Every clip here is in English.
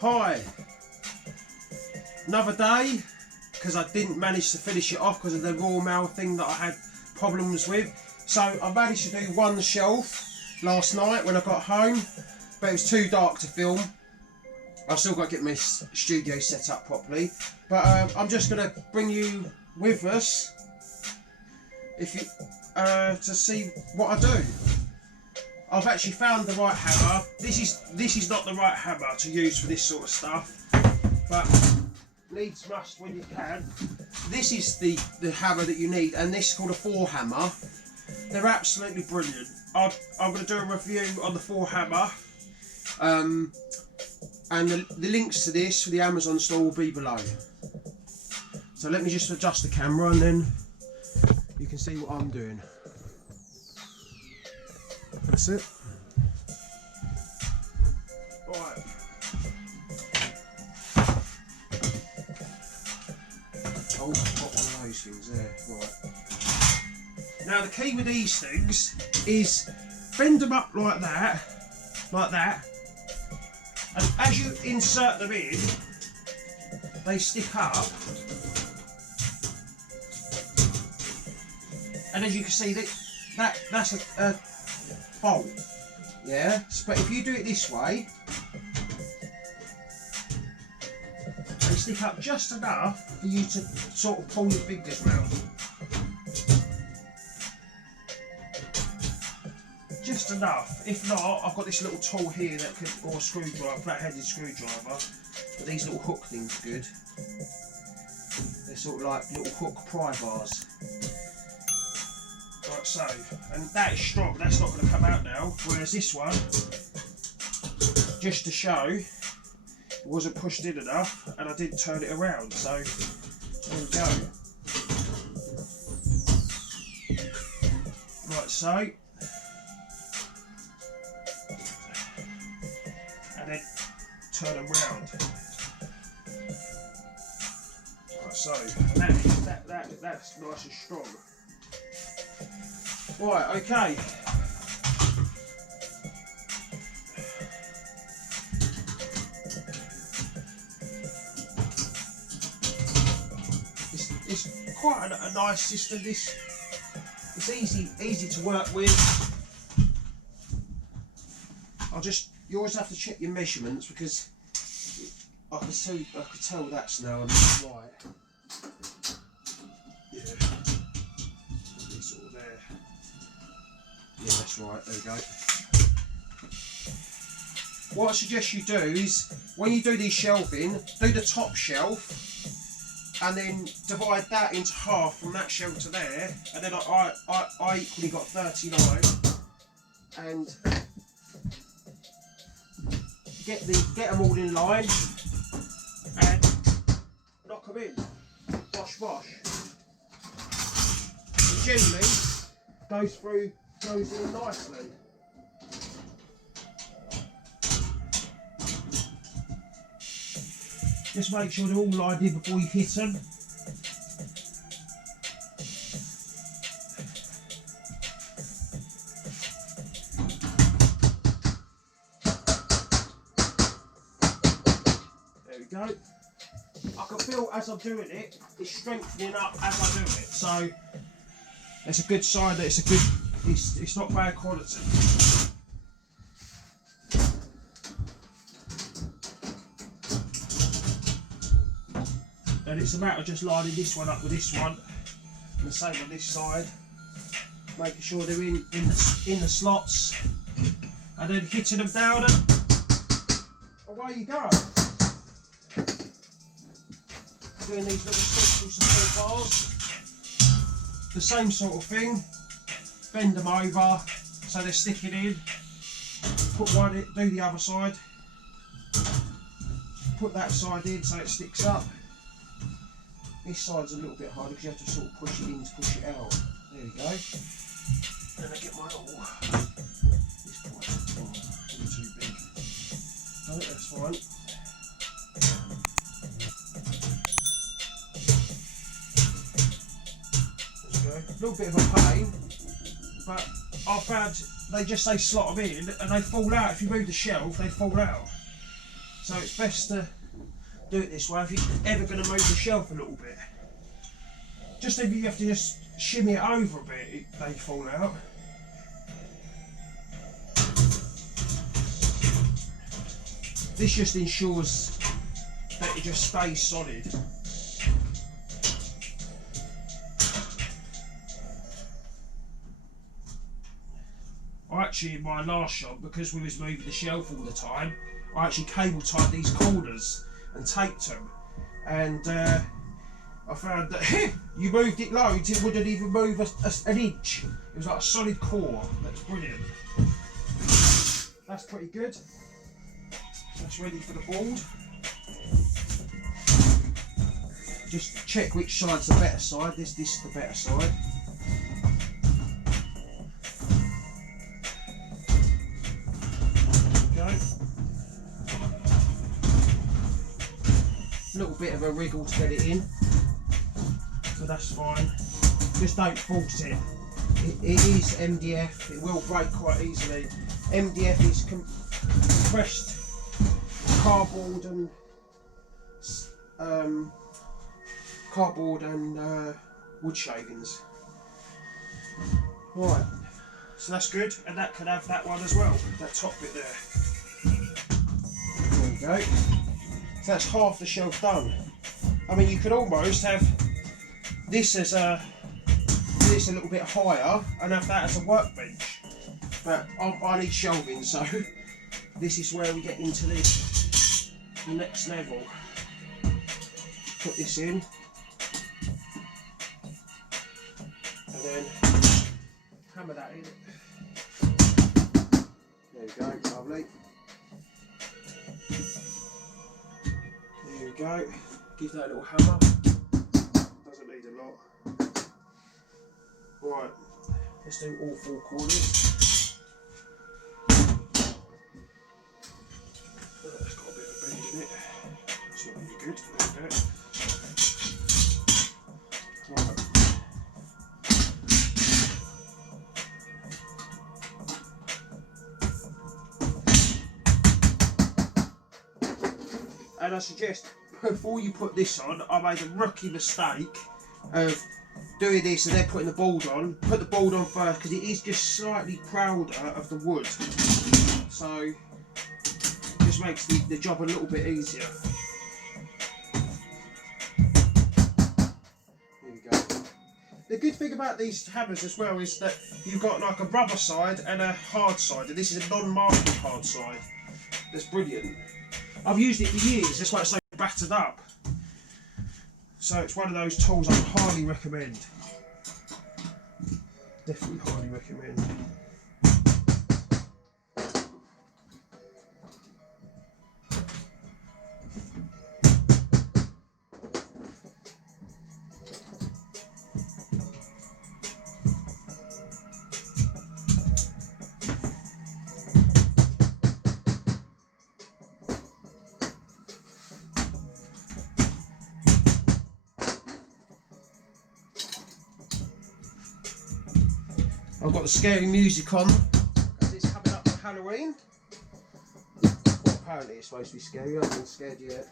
Hi, another day, because I didn't manage to finish it off because of the raw mail thing that I had problems with. So I managed to do one shelf last night when I got home, but it was too dark to film. I've still got to get my studio set up properly, but I'm just going to bring you with us if you to see what I do. I've actually found the right hammer. This is not the right hammer to use for this sort of stuff, but needs must when you can. This is the hammer that you need, and this is called a 4 hammer. They're absolutely brilliant. I'm going to do a review on the 4 hammer, and the links to this for the Amazon store will be below. So let me just adjust the camera and then you can see what I'm doing. That's it. Right. Oh, I've got one of those things there. Right. Now the key with these things is bend them up like that, and as you insert them in, they stick up. And as you can see, that's a bolt, yeah. But if you do it this way, they stick up just enough for you to sort of pull your fingers round. Just enough. If not, I've got this little tool here that could, or a screwdriver, flat-headed screwdriver. But these little hook things are good. They're sort of like little hook pry bars. Like so, and that is strong, that's not going to come out now, whereas this one, just to show, it wasn't pushed in enough and I didn't turn it around, so there we go. Like so, and then turn them round. Like so, and that's nice and strong. Right, okay. It's quite a nice system. It's easy to work with. You always have to check your measurements because I could tell that's now right. Yeah, that's right, there we go. What I suggest you do is, when you do these shelving, do the top shelf and then divide that into half from that shelf to there, and then I equally got 39, and get them all in line and knock them in. Bosh bosh. And generally goes in nicely. Just make sure they're all lined in before you hit them. There we go. I can feel as I'm doing it, it's strengthening up as I do it. So it's a good sign that it's not bad quality. And it's a matter of just lining this one up with this one, and the same on this side, making sure they're in the slots, and then hitting them down, and away you go. Doing these little central support bars, the same sort of thing. Bend them over so they're sticking in. Put one in, do the other side. Put that side in so it sticks up. This side's a little bit harder because you have to sort of push it in to push it out. There we go. Then I get my little. This point, oh, too big. No, that's fine. There we go. A little bit of a pain, but I found they just say slot them in and they fall out. If you move the shelf, they fall out. So it's best to do it this way if you're ever going to move the shelf a little bit. Just if you have to just shimmy it over a bit, they fall out. This just ensures that it just stays solid. Actually, in my last shop, because we was moving the shelf all the time, I actually cable tied these corners and taped them, and I found that you moved it loads, it wouldn't even move an inch. It was like a solid core. That's brilliant. That's pretty good. That's ready for the board. Just check which side's the better side. This is the better side. Little bit of a wriggle to get it in, so that's fine. Just don't force it. It is MDF, it will break quite easily. MDF is compressed cardboard and wood shavings. Right, so that's good, and that can have that one as well, that top bit there. There we go. So that's half the shelf done. I mean, you could almost have this as a little bit higher and have that as a workbench. But I need shelving, so this is where we get into the next level. Put this in, and then hammer that in. There we go, lovely. There we go, give that a little hammer, doesn't need a lot. Right, let's do all four corners. That's got a bit of a bend in it, it's not really good, there we go. Right. And I suggest, before you put this on, I made a rookie mistake of doing this and then putting the board on. Put the board on first because it is just slightly prouder of the wood. So, just makes the job a little bit easier. There you go. The good thing about these hammers as well is that you've got like a rubber side and a hard side, and this is a non-marking hard side. That's brilliant. I've used it for years, that's why it's so battered up. So it's one of those tools I highly recommend. Definitely highly recommend. I've got the scary music on as it's coming up for Halloween. Well, apparently it's supposed to be scary, I haven't been scared yet.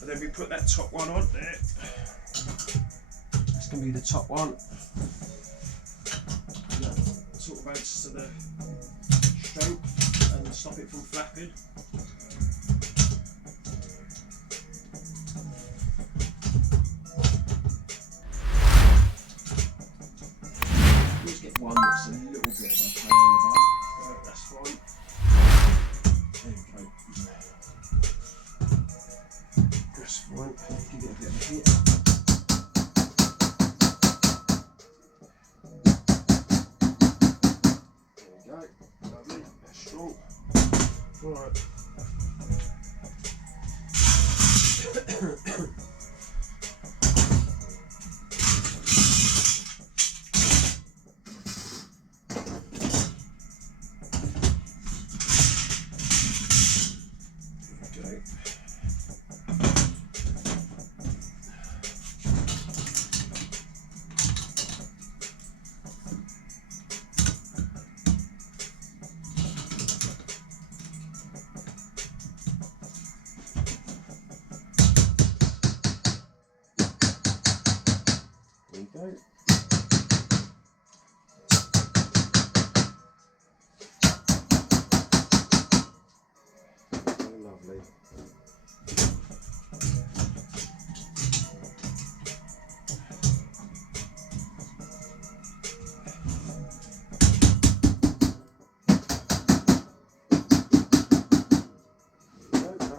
And then we put that top one on there. That's going to be the top one. That sort of adds to the strength and stop it from flapping. One that's a little bit of a pain in the butt, but that's fine. There we go. That's fine. Give it a bit of a hit. There we go. Lovely. That's strong. Right.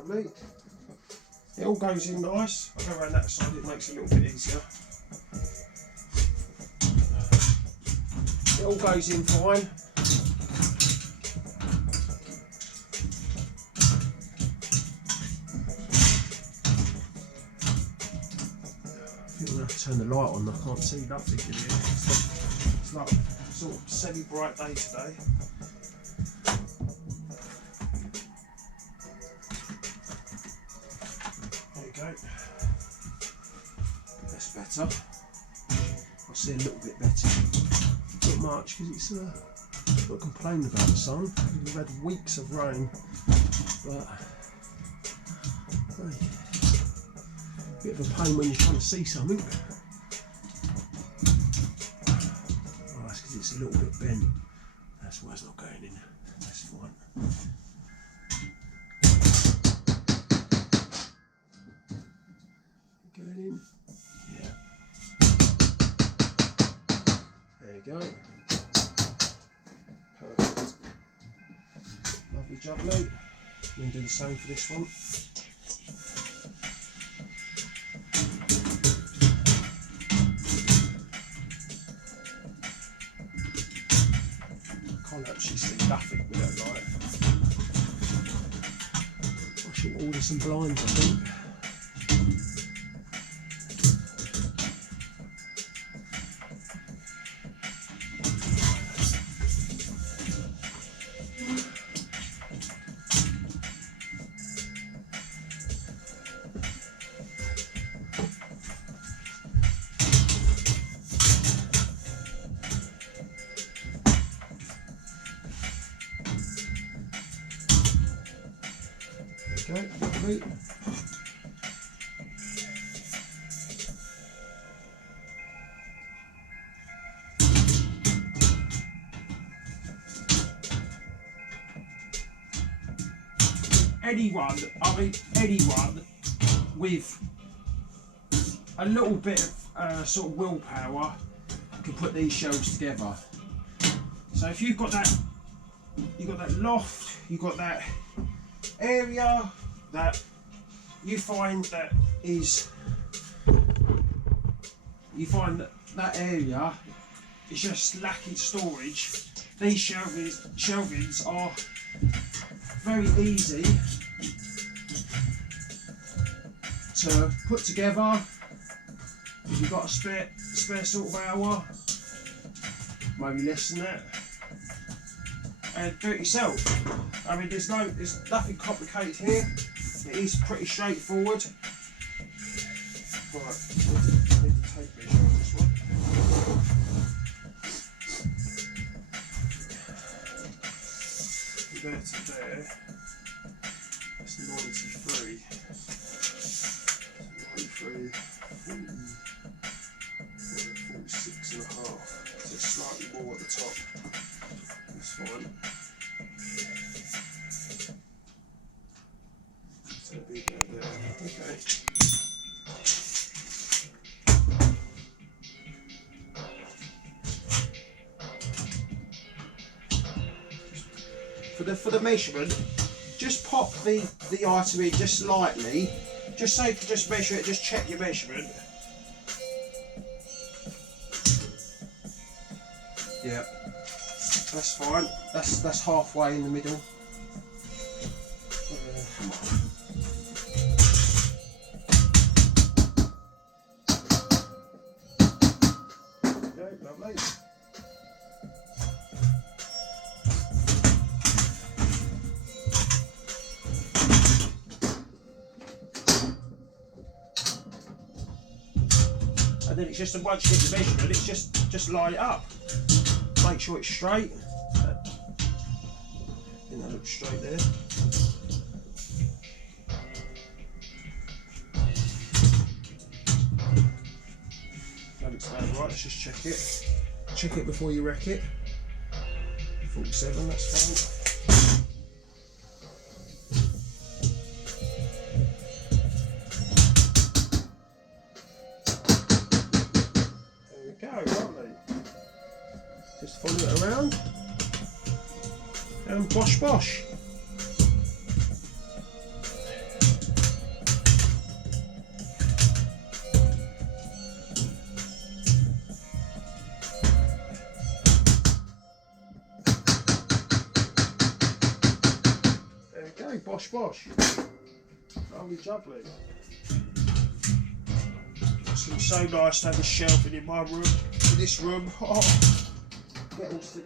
lovely. It all goes in nice. I'll go around that side, it makes it a little bit easier. It all goes in fine. I think I'm going to turn the light on, I can't see nothing in here. It's like sort of semi-bright day today. There you go. That's better. I see a little bit better. Not much because it's not complaining about the sun. We've had weeks of rain, but hey, bit of a pain when you're trying to see something. Oh, that's because it's a little bit bent. That's why it's not going in. That's fine. Going in. Yeah. There you go. Perfect. Lovely jubbly. I'm going to do the same for this one. I can't actually see nothing with that light. I should order some blinds, I think. Okay, lovely. Anyone with a little bit of sort of willpower can put these shelves together. So if you've got that loft, you've got that area that you find that area is just lacking storage, these shelvings are very easy to put together. If you've got a spare sort of hour, maybe less than that, and do it yourself. I mean, there's nothing complicated here. It is pretty straightforward. Right, I need to tape measure on this one. There to there, that's 93. 93, 40, 46 and a half. So it's slightly more at the top. That's fine. So it'll be about there. Okay. For the measurement, just pop the item in just slightly, just so you can just measure it, just check your measurement. Yeah, that's fine. That's halfway in the middle. Okay, lovely. And then it's just, once you get the measurement, it's just line it up. Make sure it's straight. I think that looks straight there. That looks about right. Let's just check it. Check it before you wreck it. 47, that's fine. Just follow it around and bosh bosh. go, bosh bosh. Lovely jubbly. It's been so nice to have a shelving in my room, in this room. Oh,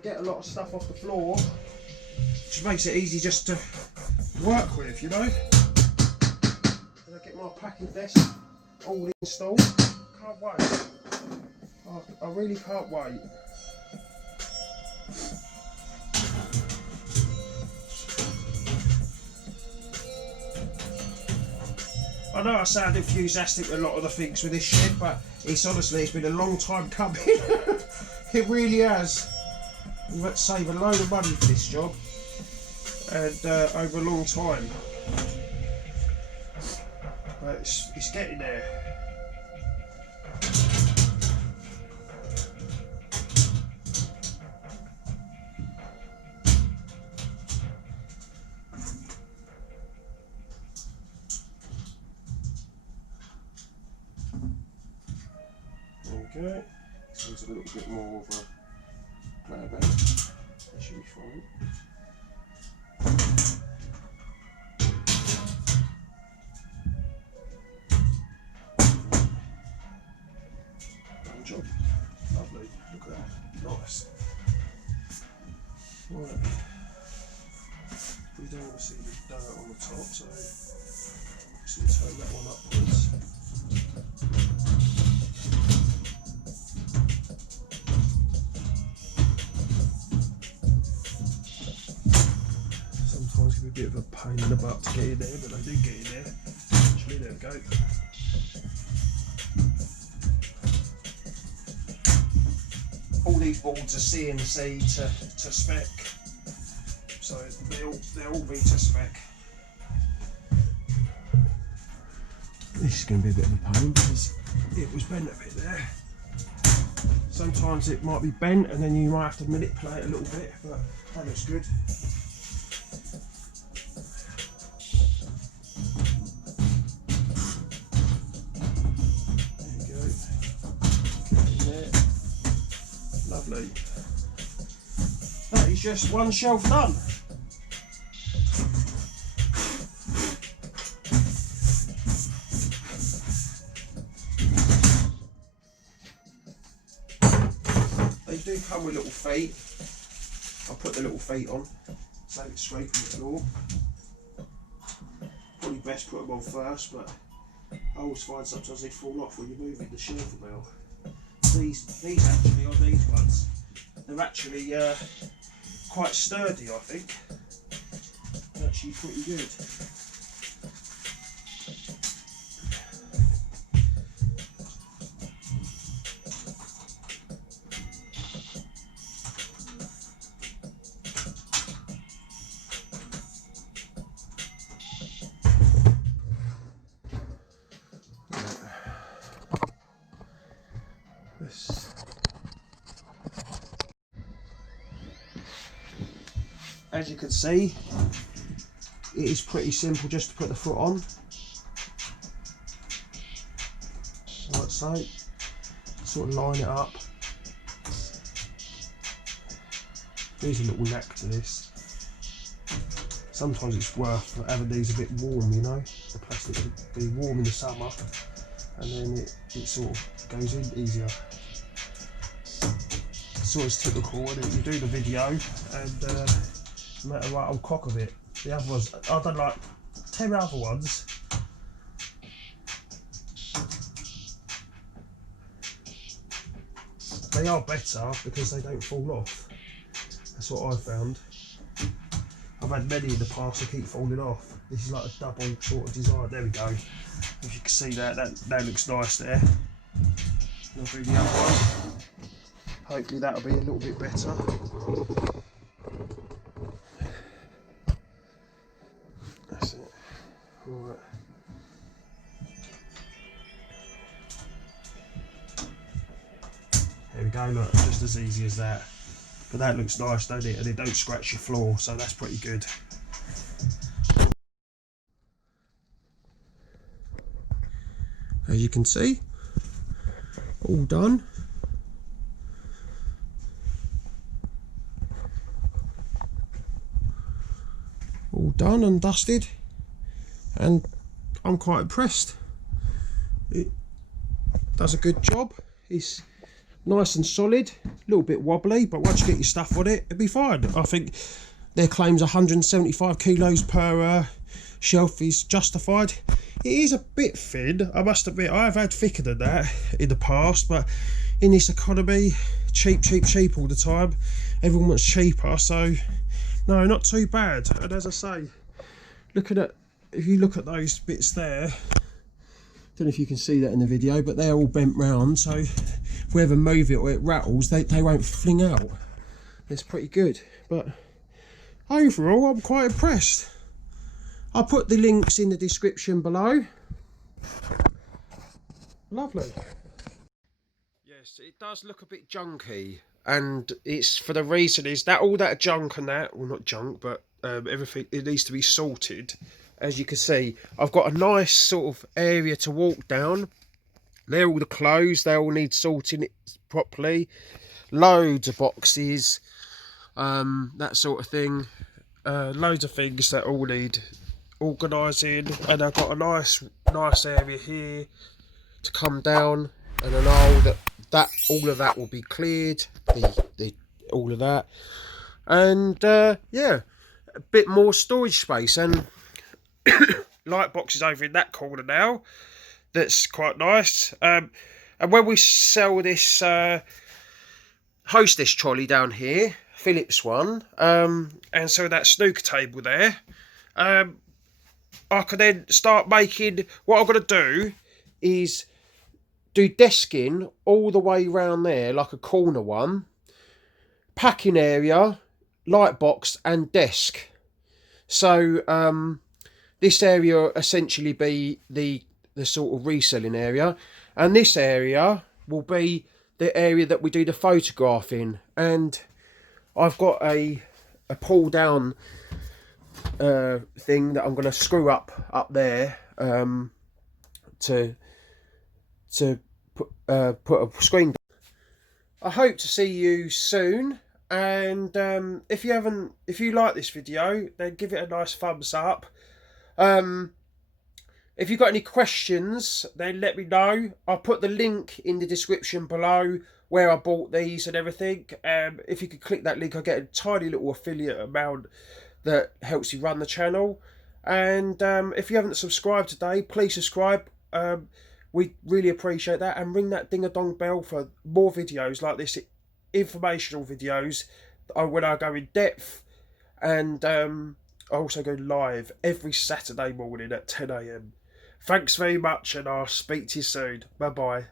get a lot of stuff off the floor, which makes it easy just to work with, you know. And I get my packing desk all installed. Can't wait. I really can't wait. I know I sound enthusiastic with a lot of the things with this shed, but it's honestly, it's been a long time coming. It really has. We've had to save a load of money for this job, and over a long time. But it's getting there. Okay, so it's a little bit more of a grab out. That should be fine. Good job. Lovely. Look at that. Nice. Right. We don't want to see the dirt on the top, so just going to turn that one upwards. Sometimes it can be a bit of a pain in the butt to get in there, but I do get in there. Actually, there we go. All these boards are CNC to spec, so they'll all be to spec. This is going to be a bit of a pain because it was bent a bit there. Sometimes it might be bent and then you might have to manipulate a little bit, but that looks good. There you go. Get in there. Lovely. That is just one shelf done. They do come with little feet. I'll put the little feet on, save it straight from the floor. Probably best put them on first, but I always find sometimes they fall off when you're moving the shelf about. These actually are these ones. They're actually quite sturdy, I think. They're actually pretty good. As you can see, it is pretty simple just to put the foot on, like so. Sort of line it up. There's a little neck to this. Sometimes it's worth having these a bit warm, you know. The plastic will be warm in the summer, and then it sort of goes in easier. It's always typical when you do the video and no matter what old cock of it. The other ones, I've done like 10 other ones. They are better because they don't fall off. That's what I've found. I've had many in the past that keep falling off. This is like a double sort of design. There we go. If you can see that looks nice there. I'll do the other one. Hopefully that'll be a little bit better. That's it. Right. There we go, look, just as easy as that. But that looks nice, don't it? And it don't scratch your floor, so that's pretty good. As you can see, all done. all done and dusted, and I'm quite impressed. It does a good job. It's nice and solid, a little bit wobbly, but once you get your stuff on it, it'll be fine. I think their claims 175 kilos per shelf is justified. It is a bit thin, I must admit. I have had thicker than that in the past, but in this economy, cheap all the time. Everyone wants cheaper, so no, not too bad. And as I say, if you look at those bits there, don't know if you can see that in the video, but they're all bent round, so if we ever move it or it rattles, they won't fling out. It's pretty good, but overall I'm quite impressed. I'll put the links in the description below. Lovely. Yes, it does look a bit junky, and it's for the reason is that all that junk and that, well, not junk, but everything, it needs to be sorted. As you can see, I've got a nice sort of area to walk down. They're all the clothes, they all need sorting it properly. Loads of boxes, that sort of thing. Loads of things that all need organising, and I've got a nice area here to come down, and I know that all of that will be cleared, all of that, and yeah, a bit more storage space, and light boxes over in that corner now. That's quite nice. And when we sell this hostess trolley down here, Phillips one, and so that snooker table there, I can then start making, what I'm going to do is do desking all the way around there, like a corner one, packing area, light box and desk. So this area will essentially be the sort of reselling area, and this area will be the area that we do the photographing. And I've got a pull down thing that I'm going to screw up there to put a screen. I hope to see you soon, and if you like this video, then give it a nice thumbs up. If you've got any questions, then let me know. I'll put the link in the description below where I bought these and everything. If you could click that link, I get a tiny little affiliate amount that helps you run the channel. And if you haven't subscribed today, please subscribe. We really appreciate that, and ring that ding-a-dong bell for more videos like this, informational videos when I go in depth. And I also go live every Saturday morning at 10 AM. Thanks very much, and I'll speak to you soon. Bye bye.